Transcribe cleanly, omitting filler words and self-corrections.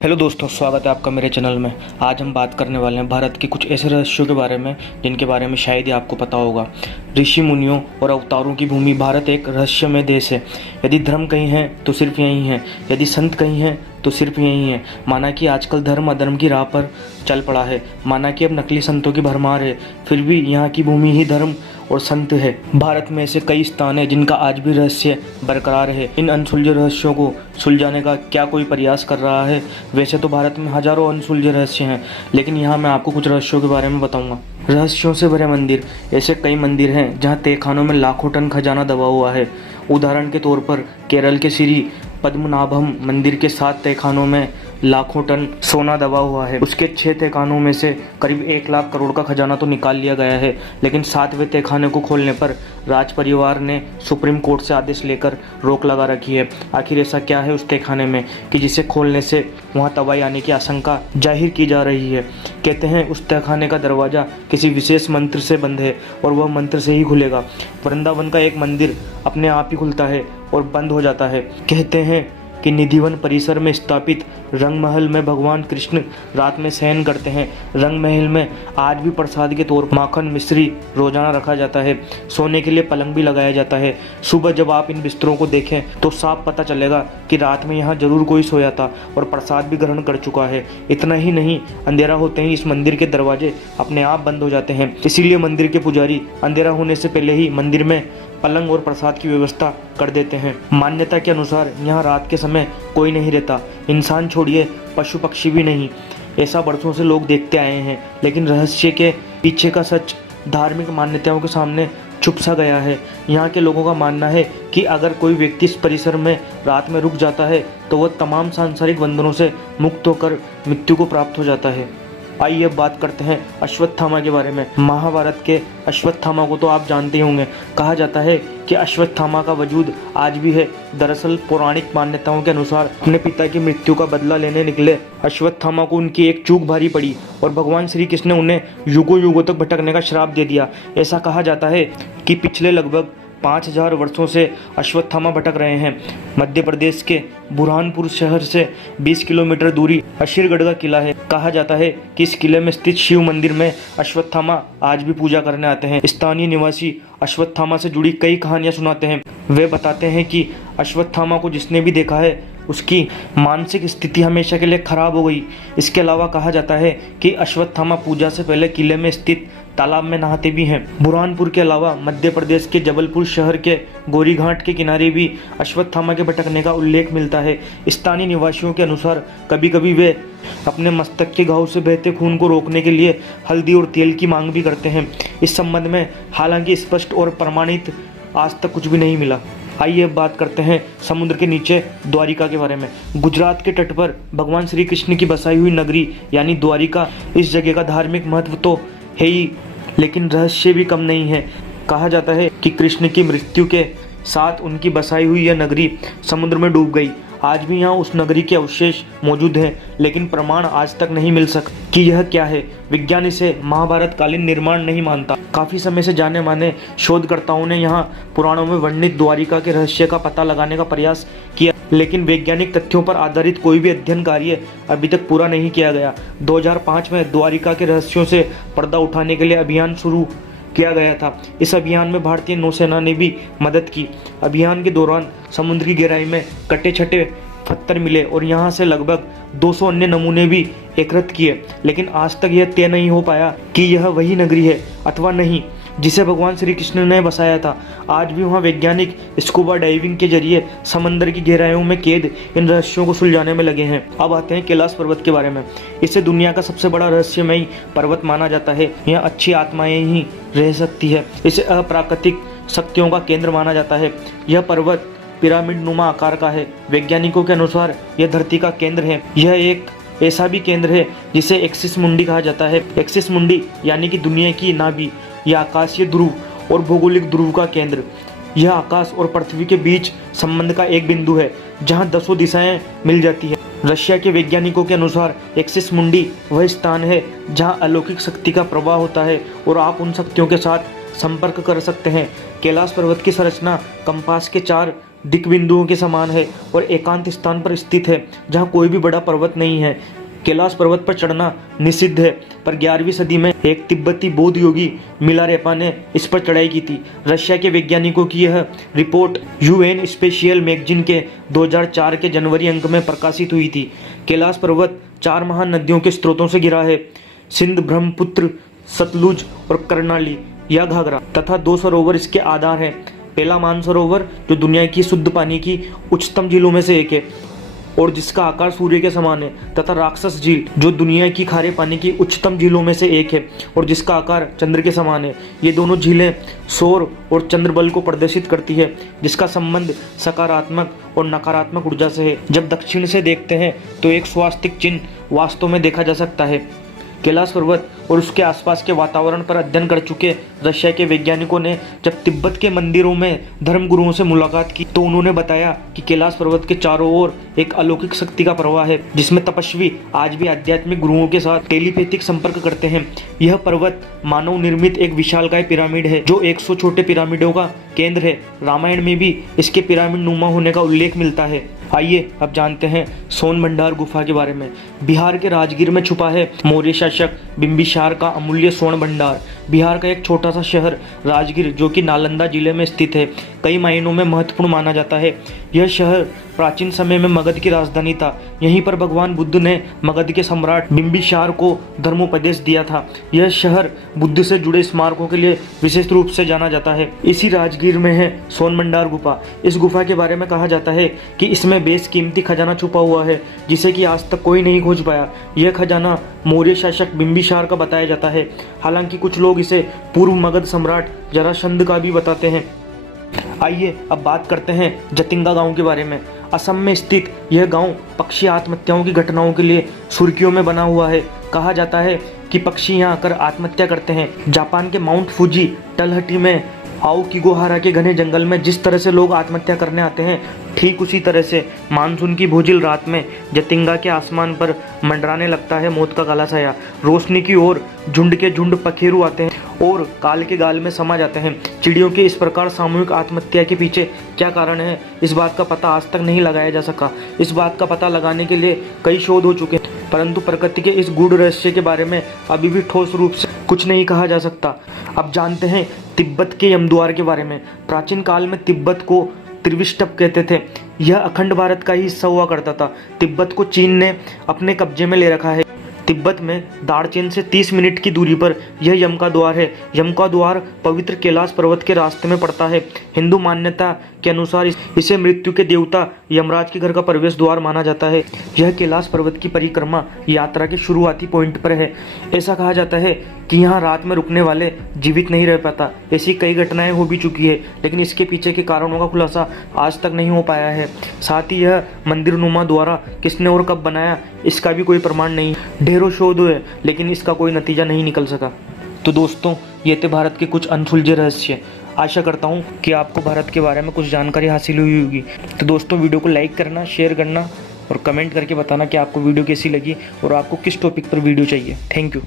Hello दोस्तों, स्वागत है आपका मेरे चैनल में। आज हम बात करने वाले हैं भारत के कुछ ऐसे रहस्यों के बारे में जिनके बारे में शायद ही आपको पता होगा। ऋषि मुनियों और अवतारों की भूमि भारत एक रहस्यमय देश है। यदि धर्म कहीं है तो सिर्फ यही है, यदि संत कहीं है तो सिर्फ यही है। माना कि आजकल धर्म अधर्म की राह पर चल पड़ा है, माना कि अब नकली संतों की भरमार है, फिर भी यहाँ की भूमि ही धर्म और संत है। भारत में ऐसे कई स्थान है जिनका आज भी रहस्य बरकरार है। इन अनसुलझे रहस्यों को सुलझाने का क्या कोई प्रयास कर रहा है? वैसे तो भारत में हजारों अनसुलझे रहस्य हैं, लेकिन यहाँ मैं आपको कुछ रहस्यों के बारे में बताऊंगा। रहस्यों से भरे मंदिर। ऐसे कई मंदिर हैं जहाँ तहखानों में लाखों टन खजाना दबा हुआ है। उदाहरण के तौर पर केरल के श्री पद्मनाभम मंदिर के 7 तहखानों में लाखों टन सोना दबा हुआ है। उसके 6 तहखानों में से करीब 1 लाख करोड़ का खजाना तो निकाल लिया गया है, लेकिन 7वें तहखाने को खोलने पर राज परिवार ने सुप्रीम कोर्ट से आदेश लेकर रोक लगा रखी है। आखिर ऐसा क्या है उस तहखाने में कि जिसे खोलने से वहां तबाही आने की आशंका जाहिर की जा रही है। कहते हैं उस तहखाने का दरवाजा किसी विशेष मंत्र से बंद है और वह मंत्र से ही खुलेगा। वृंदावन का एक मंदिर अपने आप ही खुलता है और बंद हो जाता है। कहते हैं कि निधिवन परिसर में स्थापित रंग महल में भगवान कृष्ण रात में शयन करते हैं। रंग महल में आज भी प्रसाद के तौर पर माखन मिश्री रोजाना रखा जाता है। सोने के लिए पलंग भी लगाया जाता है। सुबह जब आप इन बिस्तरों को देखें तो साफ पता चलेगा कि रात में यहाँ जरूर कोई सोया था और प्रसाद भी ग्रहण कर चुका है। इतना ही नहीं, अंधेरा होते ही इस मंदिर के दरवाजे अपने आप बंद हो जाते हैं। इसीलिए मंदिर के पुजारी अंधेरा होने से पहले ही मंदिर में पलंग और प्रसाद की व्यवस्था कर देते हैं। मान्यता के अनुसार यहाँ रात के समय कोई नहीं रहता, इंसान छोड़िए पशु पक्षी भी नहीं। ऐसा बरसों से लोग देखते आए हैं, लेकिन रहस्य के पीछे का सच धार्मिक मान्यताओं के सामने छुप सा गया है। यहाँ के लोगों का मानना है कि अगर कोई व्यक्ति इस परिसर में रात में रुक जाता है तो वह तमाम सांसारिक बंधनों से मुक्त होकर मृत्यु को प्राप्त हो जाता है। आइए अब बात करते हैं अश्वत्थामा के बारे में। महाभारत के अश्वत्थामा को तो आप जानते ही होंगे। कहा जाता है कि अश्वत्थामा का वजूद आज भी है। दरअसल पौराणिक मान्यताओं के अनुसार अपने पिता की मृत्यु का बदला लेने निकले अश्वत्थामा को उनकी एक चूक भारी पड़ी और भगवान श्री कृष्ण ने उन्हें युगों युगों तक भटकने का श्राप दे दिया। ऐसा कहा जाता है कि पिछले लगभग 5000 वर्षों से अश्वत्थामा भटक रहे हैं। मध्य प्रदेश के बुरहानपुर शहर से 20 किलोमीटर दूरी अशीरगढ़ का किला है। कहा जाता है कि इस किले में स्थित शिव मंदिर में अश्वत्थामा आज भी पूजा करने आते हैं। स्थानीय निवासी अश्वत्थामा से जुड़ी कई कहानियां सुनाते हैं। वे बताते हैं कि अश्वत्थामा को जिसने भी देखा है उसकी मानसिक स्थिति हमेशा के लिए खराब हो गई। इसके अलावा कहा जाता है कि अश्वत्थामा पूजा से पहले किले में स्थित तालाब में नहाते भी हैं। बुरहानपुर के अलावा मध्य प्रदेश के जबलपुर शहर के गौरी घाट के किनारे भी अश्वत्थामा के भटकने का उल्लेख मिलता है। स्थानीय निवासियों के अनुसार कभी कभी वे अपने मस्तक के घाव से बहते खून को रोकने के लिए हल्दी और तेल की मांग भी करते हैं। इस संबंध में हालांकि स्पष्ट और प्रमाणित आज तक कुछ भी नहीं मिला। आइए अब बात करते हैं समुद्र के नीचे द्वारिका के बारे में। गुजरात के तट पर भगवान श्री कृष्ण की बसाई हुई नगरी यानी द्वारिका, इस जगह का धार्मिक महत्व तो है ही, लेकिन रहस्य भी कम नहीं है। कहा जाता है कि कृष्ण की मृत्यु के साथ उनकी बसाई हुई यह नगरी समुद्र में डूब गई। आज भी यहाँ उस नगरी के अवशेष मौजूद हैं, लेकिन प्रमाण आज तक नहीं मिल सका कि यह क्या है। विज्ञान इसे महाभारत कालीन निर्माण नहीं मानता। काफी समय से जाने माने शोधकर्ताओं ने यहाँ पुराणों में वर्णित द्वारिका के रहस्य का पता लगाने का प्रयास किया, लेकिन वैज्ञानिक तथ्यों पर आधारित कोई भी अध्ययन कार्य अभी तक पूरा नहीं किया गया। 2005 में द्वारिका के रहस्यों से पर्दा उठाने के लिए अभियान शुरू किया गया था। इस अभियान में भारतीय नौसेना ने भी मदद की। अभियान के दौरान समुद्र की गहराई में कटे छटे पत्थर मिले और यहाँ से लगभग 200 अन्य नमूने भी एकत्रित किए, लेकिन आज तक यह तय नहीं हो पाया कि यह वही नगरी है अथवा नहीं जिसे भगवान श्री कृष्ण ने बसाया था। आज भी वहाँ वैज्ञानिक स्कूबा डाइविंग के जरिए समंदर की गहराइयों में कैद इन रहस्यों को सुलझाने में लगे हैं। अब आते हैं कैलाश पर्वत के बारे में। इसे दुनिया का सबसे बड़ा रहस्यमयी पर्वत माना जाता है। यहाँ अच्छी आत्माएं ही रह सकती है। इसे अप्राकृतिक शक्तियों का केंद्र माना जाता है। यह पर्वत पिरामिड नुमा आकार का है। वैज्ञानिकों के अनुसार यह धरती का केंद्र है। यह एक ऐसा भी केंद्र है जिसे एक्सिस मुंडी कहा जाता है। एक्सिस मुंडी यानी कि दुनिया की नाभि, यह आकाशीय ध्रुव और भौगोलिक ध्रुव का केंद्र। यह आकाश और पृथ्वी के बीच संबंध का एक बिंदु है जहां 10 दिशाएं मिल जाती है। रशिया के वैज्ञानिकों के अनुसार एक्सिस मुंडी वह स्थान है जहां अलौकिक शक्ति का प्रवाह होता है और आप उन शक्तियों के साथ संपर्क कर सकते हैं। कैलाश पर्वत की संरचना कंपास के 4 दिक् बिंदुओं के समान है और एकांत स्थान पर स्थित है जहाँ कोई भी बड़ा पर्वत नहीं है। कैलाश पर्वत पर चढ़ना निषिद्ध है, पर 11वीं सदी में एक तिब्बती बौद्ध योगी मिलारेपा ने इस पर चढ़ाई की थी। रशिया के वैज्ञानिकों की यह रिपोर्ट यूएन स्पेशियल मैगजीन के 2004 के जनवरी अंक में प्रकाशित हुई थी। कैलाश पर्वत 4 महान नदियों के स्रोतों से घिरा है, सिंध, ब्रह्मपुत्र, सतलुज और कर्णाली या घाघरा, तथा 2 सरोवर इसके आधार हैं। पहला मानसरोवर जो दुनिया की शुद्ध पानी की उच्चतम झीलों में से एक है और जिसका आकार सूर्य के समान है, तथा राक्षस झील जो दुनिया की खारे पानी की उच्चतम झीलों में से एक है और जिसका आकार चंद्र के समान है। ये दोनों झीलें सौर और चंद्र बल को प्रदर्शित करती है, जिसका संबंध सकारात्मक और नकारात्मक ऊर्जा से है। जब दक्षिण से देखते हैं तो एक स्वास्तिक चिन्ह वास्तव में देखा जा सकता है। कैलाश पर्वत और उसके आसपास के वातावरण पर अध्ययन कर चुके रशिया के वैज्ञानिकों ने जब तिब्बत के मंदिरों में धर्मगुरुओं से मुलाकात की तो उन्होंने बताया कि कैलाश पर्वत के चारों ओर एक अलौकिक शक्ति का प्रवाह है, जिसमें तपस्वी आज भी आध्यात्मिक गुरुओं के साथ टेलीपैथिक संपर्क करते हैं। यह पर्वत मानव निर्मित एक विशालकाय पिरामिड है जो 100 छोटे पिरामिडों का केंद्र है। रामायण में भी इसके पिरामिड नुमा होने का उल्लेख मिलता है। आइए अब जानते हैं सोन भंडार गुफा के बारे में। बिहार के राजगीर में छुपा है मौर्य शासक बिंबिसार का अमूल्य स्वर्ण भंडार। बिहार का एक छोटा सा शहर राजगीर जो कि नालंदा जिले में स्थित है, कई मायनों में महत्वपूर्ण माना जाता है। यह शहर प्राचीन समय में मगध की राजधानी था। यहीं पर भगवान बुद्ध ने मगध के सम्राट बिंबिसार को धर्मोपदेश दिया था। यह शहर बुद्ध से जुड़े स्मारकों के लिए विशेष रूप से जाना जाता है। इसी राजगीर में है सोन भंडार गुफा। इस गुफा के बारे में कहा जाता है कि इसमें बेशकीमती खजाना छुपा हुआ है जिसे कि आज तक कोई नहीं खोज पाया। यह खजाना मौर्य शासक बिंबिसार का बताया जाता है। हालांकि कुछ लोग इसे पूर्व मगध सम्राट जरासंध का भी बताते हैं। आइए अब बात करते हैं जतिंगा गांव के बारे में। असम में स्थित यह गांव पक्षी आत्महत्याओं की घटनाओं के लिए सुर्खियों में बना हुआ है। कहा जाता है कि पक्षी यहाँ आकर आत्महत्या करते हैं। जापान के माउंट फूजी तलहटी में आओकिगोहारा के घने जंगल में जिस तरह से लोग आत्महत्या करने आते हैं, ठीक उसी तरह से मानसून की भोजिल रात में जतिंगा के आसमान पर मंडराने लगता है मौत का काला साया। रोशनी की ओर झुंड के झुंड पखेरु आते हैं और काल के गाल में समा जाते हैं। चिड़ियों के इस प्रकार सामूहिक आत्महत्या के पीछे क्या कारण है, इस बात का पता आज तक नहीं लगाया जा सका। इस बात का पता लगाने के लिए कई शोध हो चुके हैं, परंतु प्रकृति के इस गूढ़ रहस्य के बारे में अभी भी ठोस रूप से कुछ नहीं कहा जा सकता। अब जानते हैं तिब्बत के यमद्वार के बारे में। प्राचीन काल में तिब्बत को त्रिविष्टप कहते थे। यह अखंड भारत का ही हिस्सा हुआ करता था। तिब्बत को चीन ने अपने कब्जे में ले रखा है। तिब्बत में दार्चेन से 30 मिनट की दूरी पर यह यम का द्वार है। यम का द्वार पवित्र कैलाश पर्वत के रास्ते में पड़ता है। हिंदू मान्यता के अनुसार इसे मृत्यु के देवता यमराज के घर का प्रवेश द्वार माना जाता है। यह कैलाश पर्वत की परिक्रमा यात्रा के शुरुआती पॉइंट पर है। ऐसा कहा जाता है कि यहाँ रात में रुकने वाले जीवित नहीं रह पाता। ऐसी कई घटनाएं हो भी चुकी है, लेकिन इसके पीछे के कारणों का खुलासा आज तक नहीं हो पाया है। साथ ही यह मंदिर नुमा द्वारा किसने और कब बनाया, इसका भी कोई प्रमाण नहीं। ढेरों शोध हुए लेकिन इसका कोई नतीजा नहीं निकल सका। तो दोस्तों, ये थे भारत के कुछ अनसुलझे रहस्य। आशा करता हूँ कि आपको भारत के बारे में कुछ जानकारी हासिल हुई होगी। तो दोस्तों, वीडियो को लाइक करना, शेयर करना और कमेंट करके बताना कि आपको वीडियो कैसी लगी और आपको किस टॉपिक पर वीडियो चाहिए। Thank you.